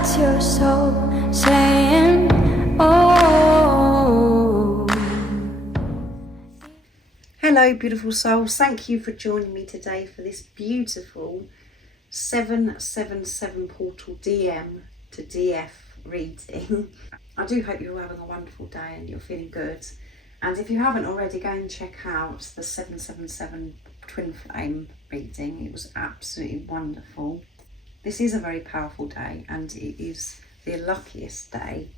That's your soul saying, oh. Hello beautiful souls, thank you for joining me today for this beautiful 777 portal DM to DF reading. I do hope you're having a wonderful day and you're feeling good. And if you haven't already, go and check out the 777 twin flame reading. It was absolutely wonderful. This is a very powerful day and it is the luckiest day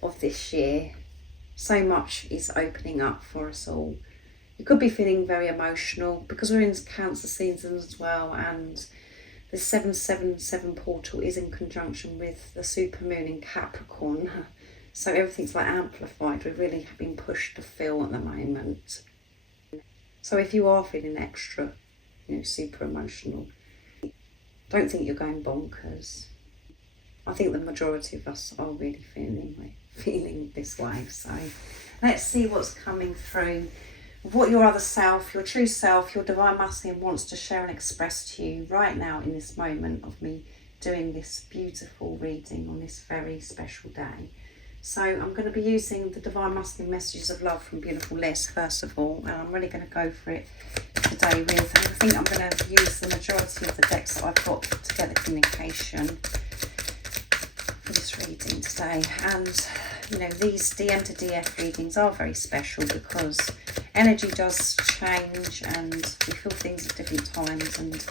of this year. So much is opening up for us all. You could be feeling very emotional because we're in Cancer season as well, and the 777 portal is in conjunction with the supermoon in Capricorn. So everything's like amplified. We're really being pushed to feel at the moment. So if you are feeling extra, super emotional, don't think you're going bonkers. I think the majority of us are really feeling this way. So let's see what's coming through. What your other self, your true self, your divine masculine wants to share and express to you right now in this moment of me doing this beautiful reading on this very special day. So I'm going to be using the divine masculine messages of love from beautiful Liz first of all, and I'm really going to go for it today with, and I think I'm going to use the majority of the decks that I've got to get the communication for this reading today. And these DM to DF readings are very special because energy does change and we feel things at different times, and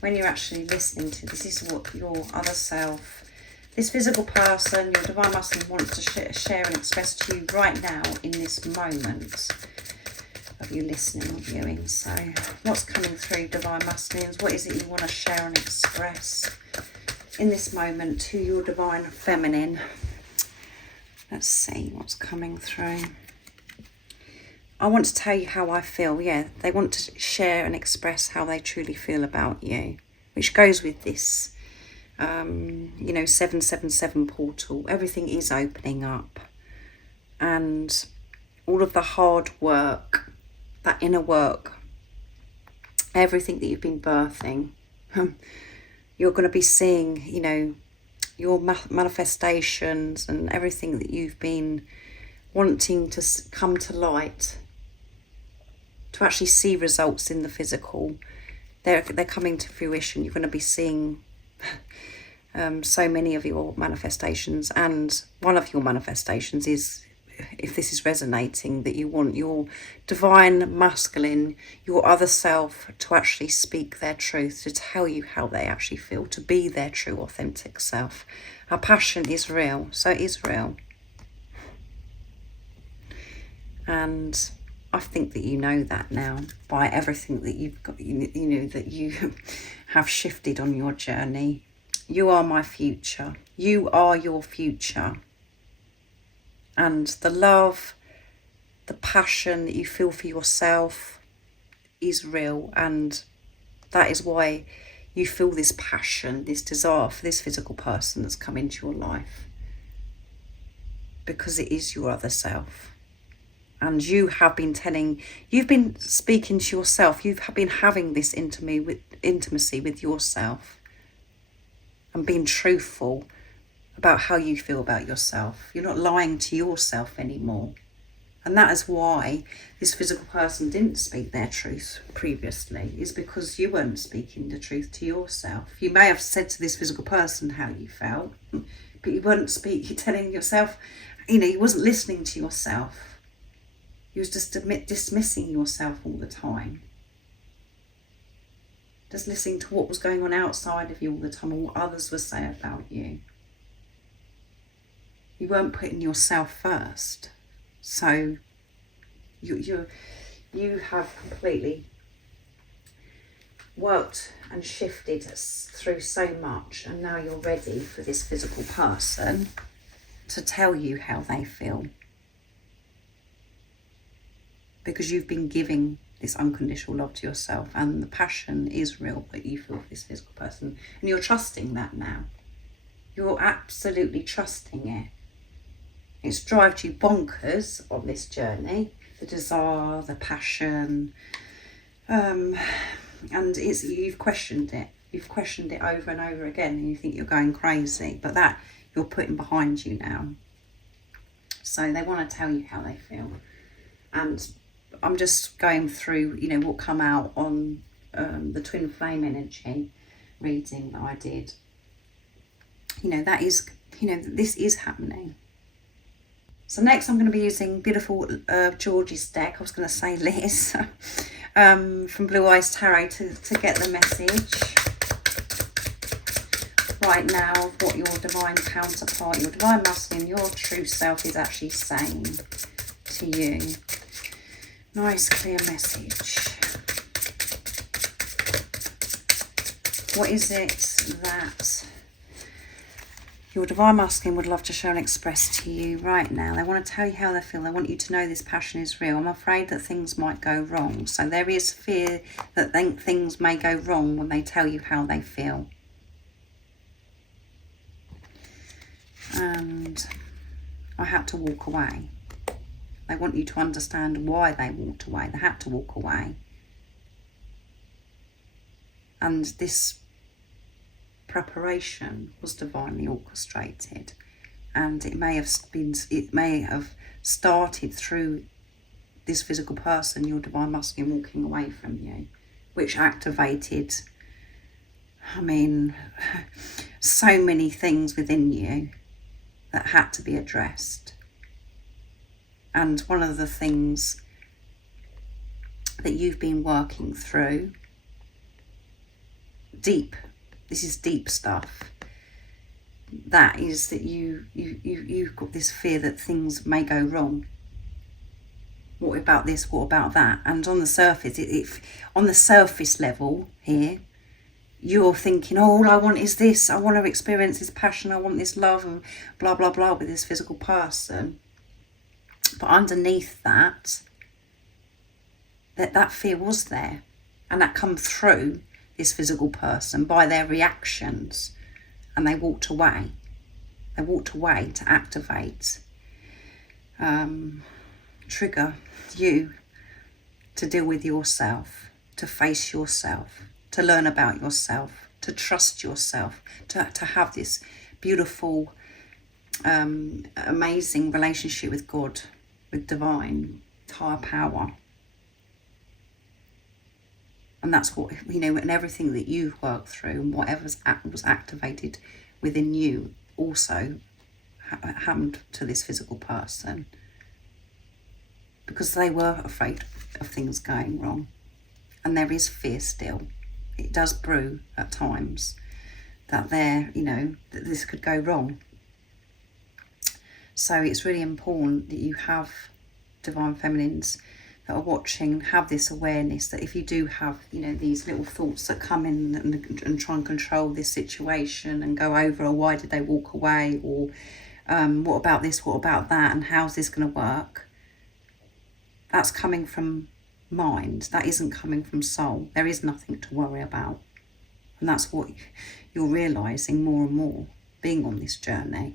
when you're actually listening to this is what your other self, this physical person, your divine masculine wants to share and express to you right now in this moment of you listening or viewing. So what's coming through, divine masculines? What is it you want to share and express in this moment to your divine feminine? Let's see what's coming through. I want to tell you how I feel. Yeah, they want to share and express how they truly feel about you, which goes with this, 777 portal. Everything is opening up, and all of the hard work, that inner work, everything that you've been birthing, you're going to be seeing, your manifestations and everything that you've been wanting to come to light, to actually see results in the physical. They're coming to fruition. You're going to be seeing so many of your manifestations, and one of your manifestations is, if this is resonating, that you want your divine masculine, your other self, to actually speak their truth, to tell you how they actually feel, to be their true authentic self. Our passion is real, so it is real. And I think that you know that now by everything that you've got, that you have shifted on your journey. You are my future. You are your future. And the love, the passion that you feel for yourself is real. And that is why you feel this passion, this desire for this physical person that's come into your life. Because it is your other self. And you have been you've been speaking to yourself. You've been having this intimacy with yourself. And being truthful about how you feel about yourself. You're not lying to yourself anymore. And that is why this physical person didn't speak their truth previously, is because you weren't speaking the truth to yourself. You may have said to this physical person how you felt, but you weren't telling yourself, you wasn't listening to yourself. You was just dismissing yourself all the time. Just listening to what was going on outside of you all the time and what others would say about you. You weren't putting yourself first. So you have completely worked and shifted through so much, and now you're ready for this physical person to tell you how they feel. Because you've been giving this unconditional love to yourself, and the passion is real that you feel for this physical person, and you're trusting that now. You're absolutely trusting it. It's driven you bonkers on this journey, the desire, the passion, and you've questioned it. you've questioned it over and over again and you think you're going crazy, but that you're putting behind you now. So they want to tell you how they feel. And I'm just going through, you know, what come out on the twin flame energy reading that I did. You know, that is, you know, this is happening. So next I'm going to be using beautiful Georgie's deck. I was going to say Liz from Blue Eyes Tarot to get the message right now of what your divine counterpart, your divine masculine, your true self is actually saying to you. Nice clear message. What is it that your divine masculine would love to show and express to you right now? They want to tell you how they feel. They want you to know this passion is real. I'm afraid that things might go wrong. So there is fear that things may go wrong when they tell you how they feel. And I had to walk away. They want you to understand why they walked away. They had to walk away. And this preparation was divinely orchestrated, and it may have started through this physical person, your divine masculine, walking away from you, which activated, I mean, so many things within you that had to be addressed. And one of the things that you've been working through, deep, this is deep stuff, that is that you've got this fear that things may go wrong. What about this? What about that? And on the surface, on the surface level here, you're thinking, oh, all I want is this. I want to experience this passion. I want this love and blah, blah, blah with this physical person. But underneath that fear was there. And that come through this physical person by their reactions. And they walked away. They walked away to activate, trigger you to deal with yourself, to face yourself, to learn about yourself, to trust yourself, to have this beautiful, amazing relationship with God, with divine, higher power. And that's what, you know, and everything that you've worked through and whatever was activated within you also happened to this physical person. Because they were afraid of things going wrong. And there is fear still. It does brew at times that that this could go wrong. So it's really important that you have divine feminines that are watching, have this awareness that if you do have, these little thoughts that come in and try and control this situation and go over, or why did they walk away, or what about this, what about that, and how's this going to work? That's coming from mind. That isn't coming from soul. There is nothing to worry about. And that's what you're realising more and more, being on this journey.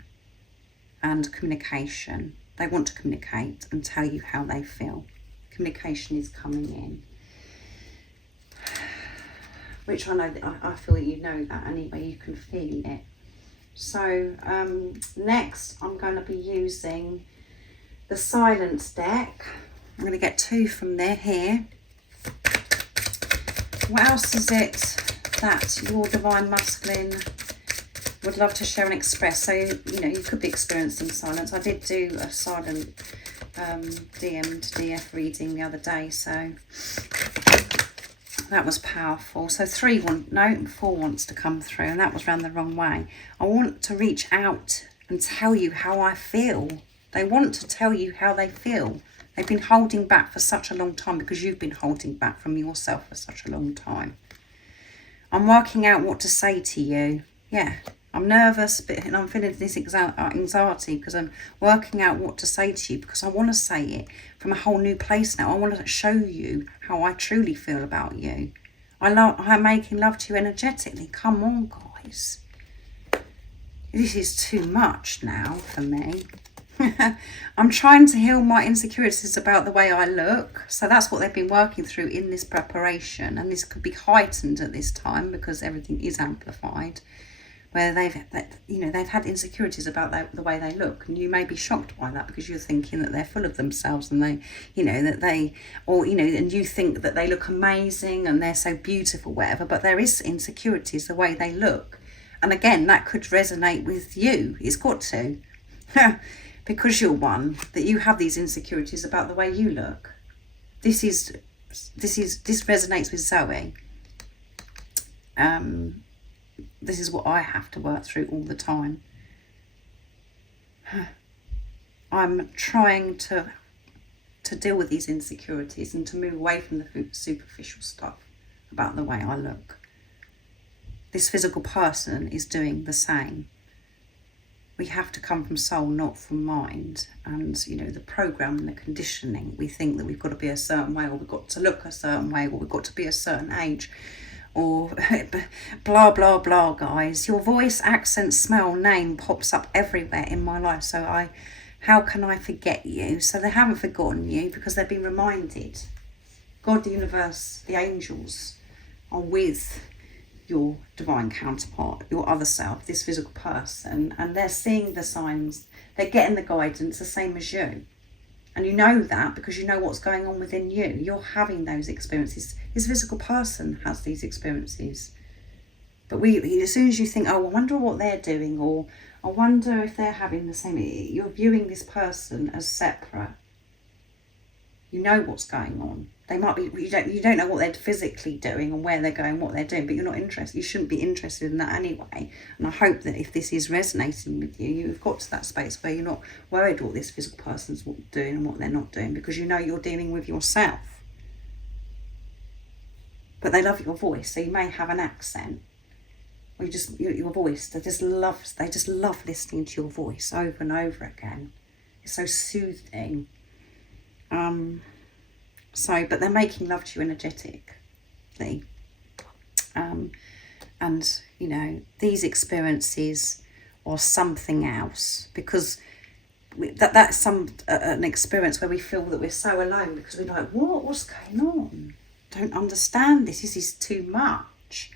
And communication. They want to communicate and tell you how they feel. Communication is coming in. Which I know that I feel that you know that anyway, you can feel it. So next I'm going to be using the Silence deck. I'm going to get 2 from there here. What else is it that your divine masculine would love to share and express? So, you could be experiencing silence. I did do a silent DM to DF reading the other day, so that was powerful. So 4 wants to come through, and that was round the wrong way. I want to reach out and tell you how I feel. They want to tell you how they feel. They've been holding back for such a long time because you've been holding back from yourself for such a long time. I'm working out what to say to you. Yeah, I'm nervous, and I'm feeling this anxiety because I'm working out what to say to you, because I want to say it from a whole new place now. I want to show you how I truly feel about you. I'm making love to you energetically. Come on, guys. This is too much now for me. I'm trying to heal my insecurities about the way I look. So that's what they've been working through in this preparation. And this could be heightened at this time because everything is amplified. Where they've had insecurities about the way they look. And you may be shocked by that because you're thinking that they're full of themselves and and you think that they look amazing and they're so beautiful, whatever. But there is insecurities the way they look. And again, that could resonate with you. It's got to. Because you're one, that you have these insecurities about the way you look. This resonates with Zoe. This is what I have to work through all the time. I'm trying to deal with these insecurities and to move away from the superficial stuff about the way I look. This physical person is doing the same. We have to come from soul, not from mind. And, the program and the conditioning, we think that we've got to be a certain way, or we've got to look a certain way, or we've got to be a certain age, or blah, blah, blah, guys. Your voice, accent, smell, name pops up everywhere in my life. So how can I forget you? So they haven't forgotten you because they've been reminded. God, the universe, the angels are with your divine counterpart, your other self, this physical person, and they're seeing the signs, they're getting the guidance the same as you. And you know that because you know what's going on within you. You're having those experiences. This physical person has these experiences. But as soon as you think, oh, I wonder what they're doing, or I wonder if they're having the same, you're viewing this person as separate. You know what's going on. They might be, you don't know what they're physically doing and where they're going, what they're doing, but you're not interested. You shouldn't be interested in that anyway. And I hope that if this is resonating with you, you've got to that space where you're not worried what this physical person's doing and what they're not doing, because you know you're dealing with yourself. But they love your voice, so you may have an accent, or your voice. They just love listening to your voice over and over again. It's so soothing. But they're making love to you energetically. And, these experiences are something else, because that's an experience where we feel that we're so alone, because we're like, what's going on? Don't understand this. This is too much.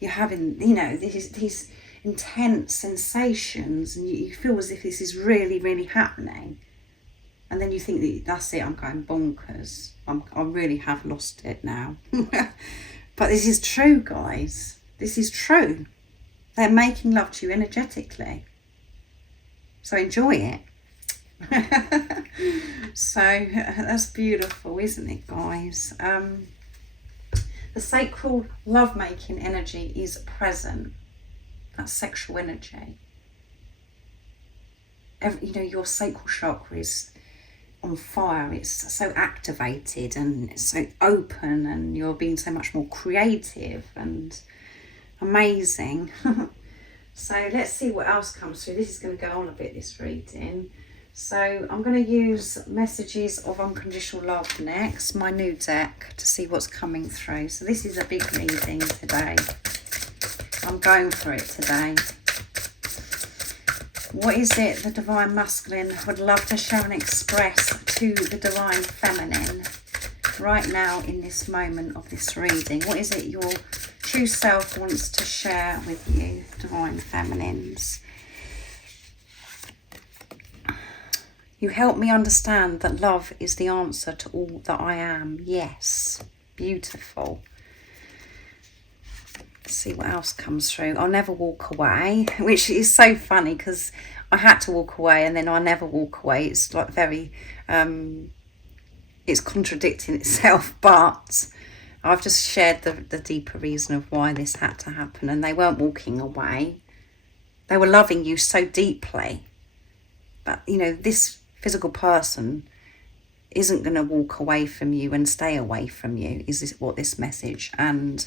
You're having, these intense sensations, and you feel as if this is really, really happening. And then you think that's it, I'm going bonkers. I really have lost it now. But this is true, guys. This is true. They're making love to you energetically. So enjoy it. So that's beautiful, isn't it, guys? The sacral love-making energy is present. That's sexual energy. Your sacral chakra is on fire. It's so activated and it's so open, and you're being so much more creative and amazing. So let's see what else comes through. This is going to go on a bit, this reading. So I'm going to use Messages of Unconditional Love next, my new deck, to see what's coming through. So this is a big reading today. I'm going for it today. What is it the Divine Masculine would love to share and express to the Divine Feminine right now in this moment of this reading? What is it your true self wants to share with you, Divine Feminines? You help me understand that love is the answer to all that I am. Yes, beautiful. See what else comes through. I'll never walk away, which is so funny because I had to walk away and then I never walk away. It's like very it's contradicting itself, but I've just shared the deeper reason of why this had to happen. And they weren't walking away, they were loving you so deeply. But this physical person isn't going to walk away from you and stay away from you, is this what this message. And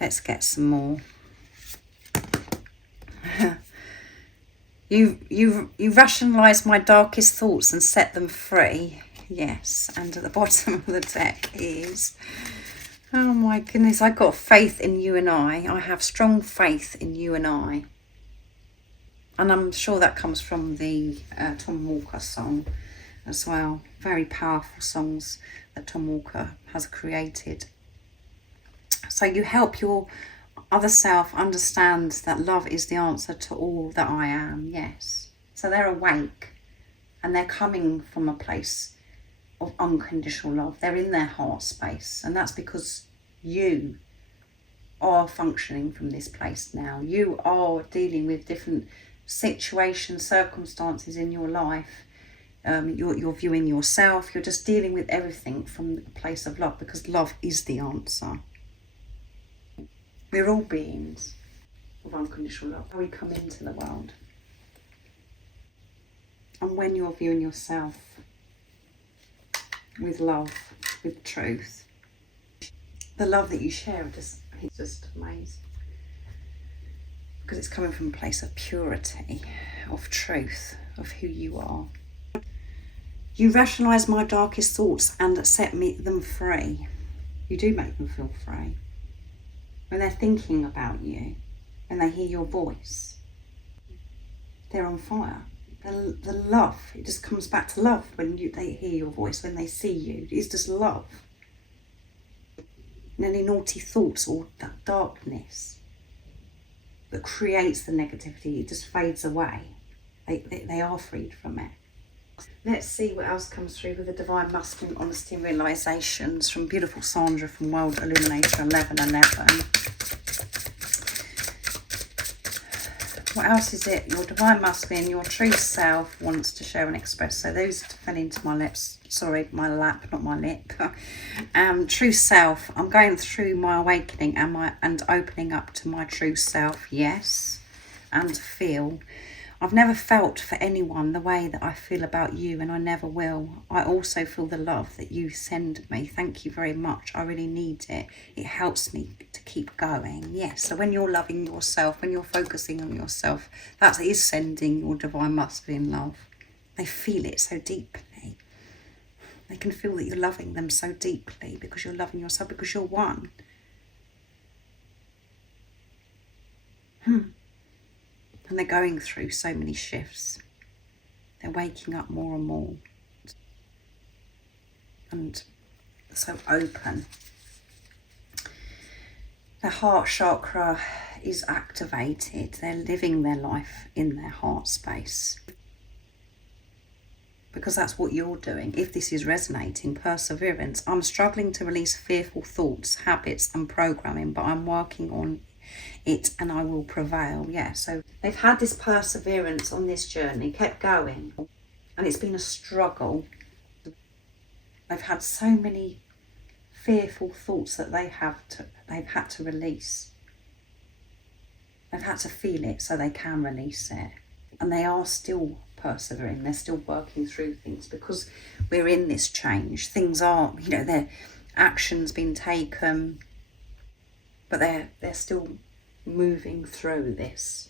let's get some more. You rationalise my darkest thoughts and set them free. Yes, and at the bottom of the deck is, oh my goodness, I got faith in you and I have strong faith in you and I. And I'm sure that comes from the Tom Walker song as well. Very powerful songs that Tom Walker has created. So you help your other self understand that love is the answer to all that I am. Yes. So they're awake and they're coming from a place of unconditional love. They're in their heart space, and that's because you are functioning from this place now. You are dealing with different situations, circumstances in your life. You're viewing yourself. You're just dealing with everything from a place of love, because love is the answer. We're all beings of unconditional love. We come into the world. And when you're viewing yourself with love, with truth, the love that you share is just amazing. Because it's coming from a place of purity, of truth, of who you are. You rationalise my darkest thoughts and set them free. You do make them feel free. When they're thinking about you, when they hear your voice, they're on fire. The love, it just comes back to love when they hear your voice, when they see you. It's just love. And any naughty thoughts or that darkness that creates the negativity, it just fades away. They are freed from it. Let's see what else comes through with the Divine Masculine Honesty and Realizations from beautiful Sandra from World Illuminator 1111. What else is it? Your Divine Masculine, your true self wants to share and express. So those fell into my lips. Sorry, my lap, not my lip. True self. I'm going through my awakening and opening up to my true self. Yes. And feel. I've never felt for anyone the way that I feel about you, and I never will. I also feel the love that you send me. Thank you very much. I really need it. It helps me to keep going. Yes, so when you're loving yourself, when you're focusing on yourself, that is sending your Divine Masculine love. They feel it so deeply. They can feel that you're loving them so deeply because you're loving yourself, because you're one. And they're going through so many shifts. They're waking up more and more. And so open. The heart chakra is activated. They're living their life in their heart space. Because that's what you're doing. If this is resonating, perseverance. I'm struggling to release fearful thoughts, habits and programming, but I'm working on it and I will prevail. Yeah, so they've had this perseverance on this journey, kept going, and it's been a struggle. They've had so many fearful thoughts that they've had to release. They've had to feel it so they can release it. And they are still persevering. They're still working through things because we're in this change. Things are, their action's been taken, but they're still moving through this.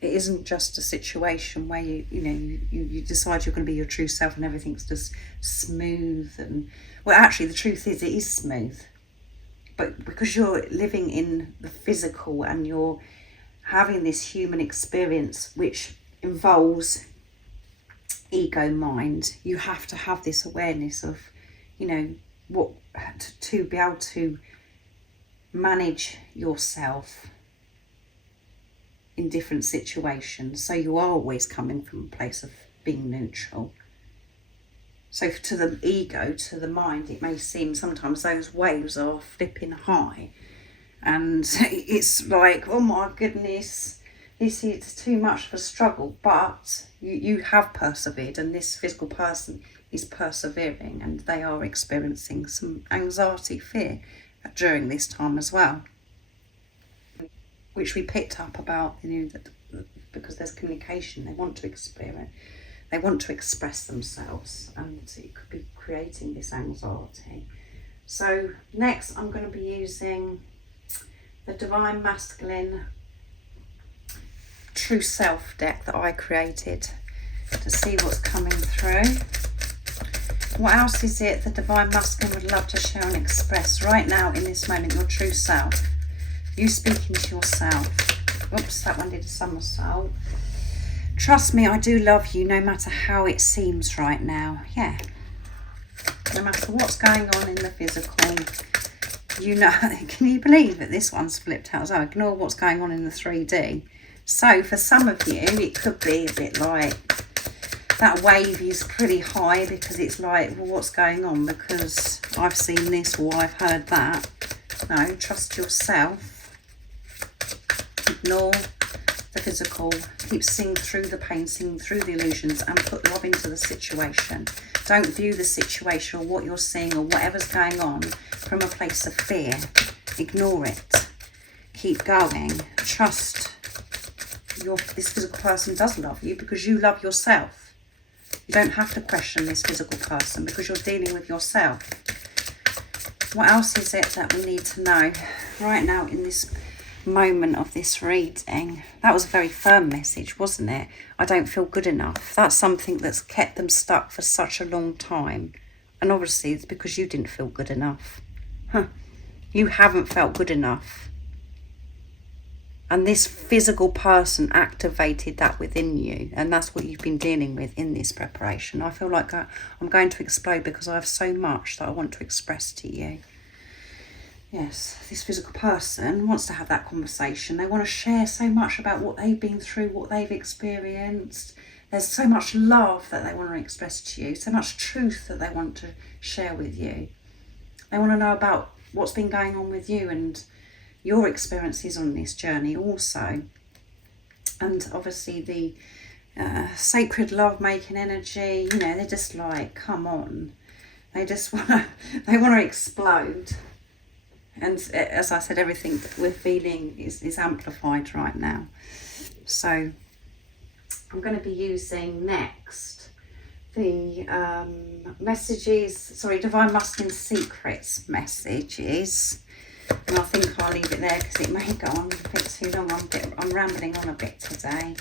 It isn't just a situation where you decide you're going to be your true self and everything's just smooth. And well, actually the truth is it is smooth, but because you're living in the physical and you're having this human experience which involves ego mind, you have to have this awareness of what to be able to manage yourself in different situations. So you are always coming from a place of being neutral. So to the ego, to the mind, it may seem sometimes those waves are flipping high and it's like, oh my goodness, this is too much of a struggle. But you have persevered, and this physical person is persevering, and they are experiencing some anxiety, fear during this time as well, which we picked up about, that because there's communication, they want to experience, they want to express themselves, and it could be creating this anxiety. So next I'm going to be using the Divine Masculine True Self deck that I created to see what's coming through. What else is it the Divine Masculine would love to share and express right now in this moment? Your true self. You speaking to yourself. Oops, that one did a somersault. Trust me, I do love you no matter how it seems right now. Yeah. No matter what's going on in the physical, you know, can you believe that this one's flipped out? So ignore what's going on in the 3D. So for some of you, it could be a bit like that wave is pretty high because it's like, well, what's going on? Because I've seen this or I've heard that. No, trust yourself. Ignore the physical. Keep seeing through the pain, seeing through the illusions, and put love into the situation. Don't view the situation or what you're seeing or whatever's going on from a place of fear. Ignore it. Keep going. Trust this physical person does love you because you love yourself. You don't have to question this physical person because you're dealing with yourself. What else is it that we need to know right now in this moment of this reading? That was a very firm message, wasn't it? I don't feel good enough. That's something that's kept them stuck for such a long time. And obviously it's because you didn't feel good enough. You haven't felt good enough. And this physical person activated that within you. And that's what you've been dealing with in this preparation. I feel like I'm going to explode because I have so much that I want to express to you. Yes, this physical person wants to have that conversation. They want to share so much about what they've been through, what they've experienced. There's so much love that they want to express to you, so much truth that they want to share with you. They want to know about what's been going on with you and your experiences on this journey also. And obviously the sacred love-making energy, you know, they're just like, come on. They just want to explode. And as I said, everything that we're feeling is amplified right now. So I'm going to be using next the Divine Masculine Secrets messages. And I think I'll leave it there because it may go on a bit too long. I'm rambling on a bit today.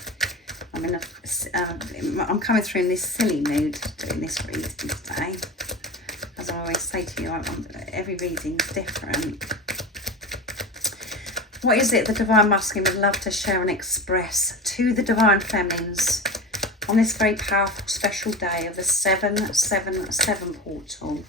I'm coming through in this silly mood doing this reading today. As I always say to you, every reading's different. What is it the Divine Masculine would love to share and express to the Divine Feminines on this very powerful, special day of the 777 portal?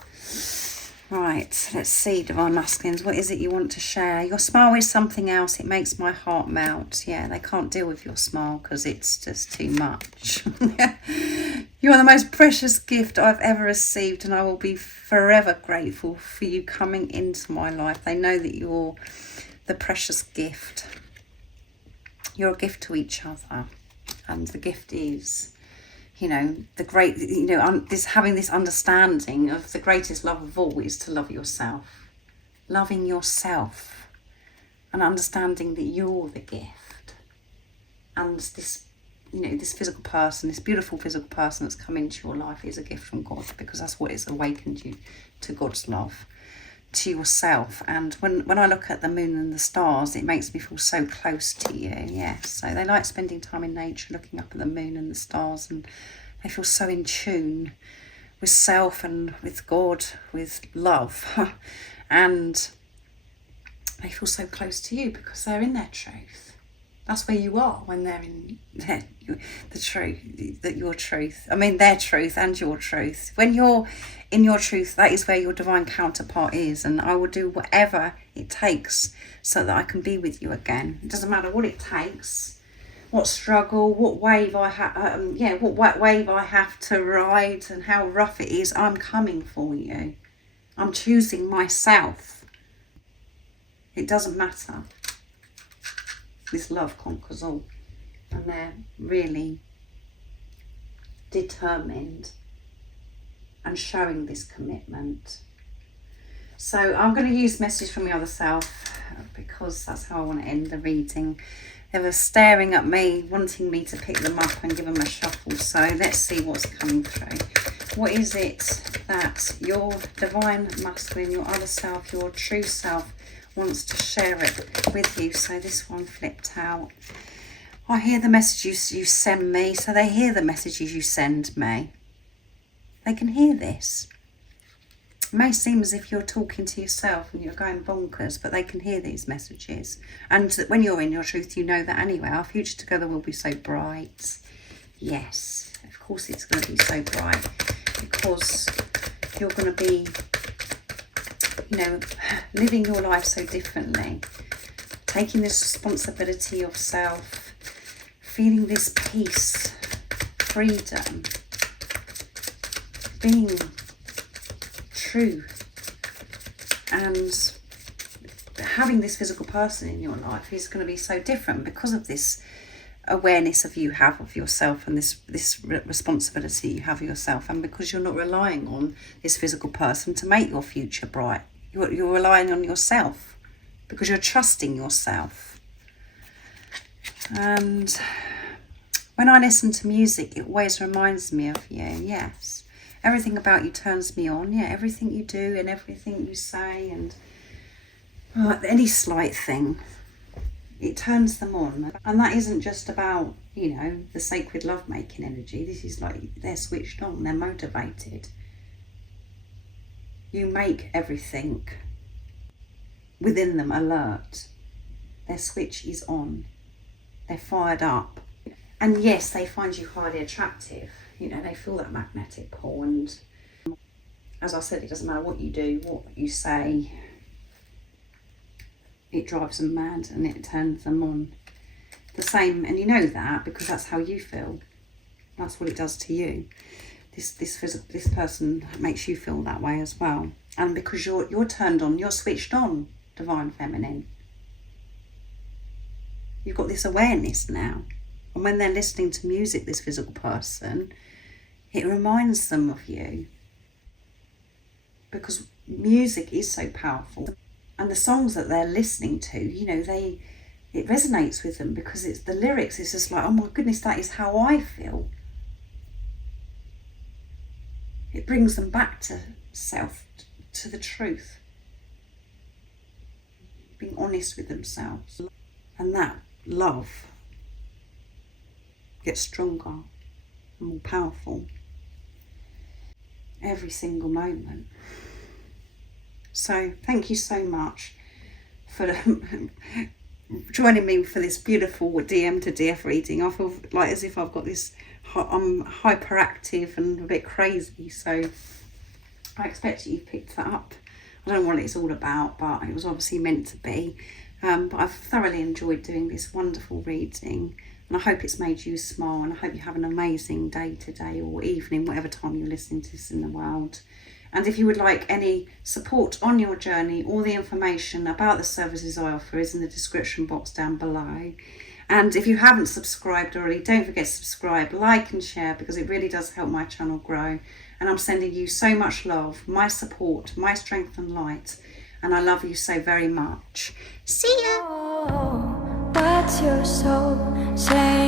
Right, let's see, Divine Masculines, what is it you want to share? Your smile is something else. It makes my heart melt. Yeah, they can't deal with your smile because it's just too much. You are the most precious gift I've ever received, and I will be forever grateful for you coming into my life. They know that you're the precious gift. You're a gift to each other, and the gift is, you know, the great, you know, having this understanding of the greatest love of all is to love yourself. Loving yourself and understanding that you're the gift. And this, you know, this physical person, this beautiful physical person that's come into your life is a gift from God, because that's what has awakened you to God's love, to yourself. And when I look at the moon and the stars, it makes me feel so close to you. Yes, so they like spending time in nature, looking up at the moon and the stars, and they feel so in tune with self and with God, with love. And they feel so close to you because they're in their truth. That's where you are when they're in the truth, that your truth. I mean, their truth and your truth. When you're in your truth, that is where your divine counterpart is. And I will do whatever it takes so that I can be with you again. It doesn't matter what it takes, what struggle, what wave I have, what wave I have to ride, and how rough it is. I'm coming for you. I'm choosing myself. It doesn't matter. This love conquers all, and they're really determined and showing this commitment. So I'm going to use message from the other self because that's how I want to end the reading. They were staring at me, wanting me to pick them up and give them a shuffle. So let's see what's coming through. What is it that your Divine Masculine, your other self, your true self wants to share it with you? So this one flipped out. I hear the messages you send me. So they hear the messages you send me. They can hear this. may seem as if you're talking to yourself and you're going bonkers, but they can hear these messages. And that when you're in your truth, you know that anyway. Our future together will be so bright. Yes, of course it's going to be so bright, because you're going to be, you know, living your life so differently, taking this responsibility of self, feeling this peace, freedom, being true, and having this physical person in your life is going to be so different because of this awareness of you have of yourself, and this responsibility you have of yourself, and because you're not relying on this physical person to make your future bright. You're relying on yourself because you're trusting yourself. And when I listen to music, it always reminds me of you. Yes, everything about you turns me on. Yeah, everything you do and everything you say, and any slight thing, it turns them on. And that isn't just about, you know, the sacred love-making energy. This is like, they're switched on, they're motivated. You make everything within them alert. Their switch is on. They're fired up. And yes, they find you highly attractive. You know, they feel that magnetic pull. And as I said, it doesn't matter what you do, what you say. It drives them mad and it turns them on. The same, and you know that because that's how you feel. That's what it does to you. This person makes you feel that way as well. And because you're turned on, you're switched on, divine feminine. You've got this awareness now. And when they're listening to music, this physical person, it reminds them of you. Because music is so powerful. And the songs that they're listening to, you know, it resonates with them because it's the lyrics. It's just like, oh my goodness, that is how I feel. It brings them back to self, to the truth. Being honest with themselves. And that love gets stronger and more powerful every single moment. So thank you so much for joining me for this beautiful DM to DF reading. I feel like as if I've got this, I'm hyperactive and a bit crazy, so I expect you've picked that up. I don't know what it's all about, but it was obviously meant to be. But I've thoroughly enjoyed doing this wonderful reading, and I hope it's made you smile, and I hope you have an amazing day today or evening, whatever time you're listening to this in the world. And if you would like any support on your journey, all the information about the services I offer is in the description box down below. And if you haven't subscribed already, don't forget to subscribe, like and share, because it really does help my channel grow. And I'm sending you so much love, my support, my strength and light. And I love you so very much. See ya! Oh, what's your soul saying?